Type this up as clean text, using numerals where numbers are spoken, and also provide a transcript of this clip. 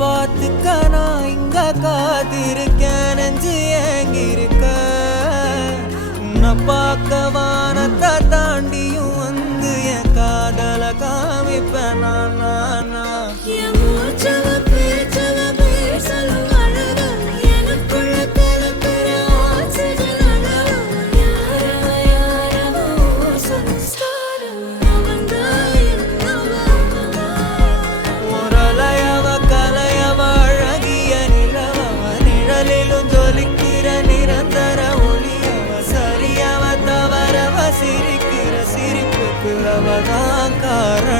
பார்த்துக்க நான் இங்க காத்திருக்கேன் நெஞ்சு ஏங்கிருக்க உன்னை பார்க்க வானத்தை தாண்டியும் வந்து என் காதல காமிப்பேன் நான் நிரந்தர ஒளியவ சரியவ தவறவ சிரிக்கிற சிரிப்புக்கு அவதான் காரணம்.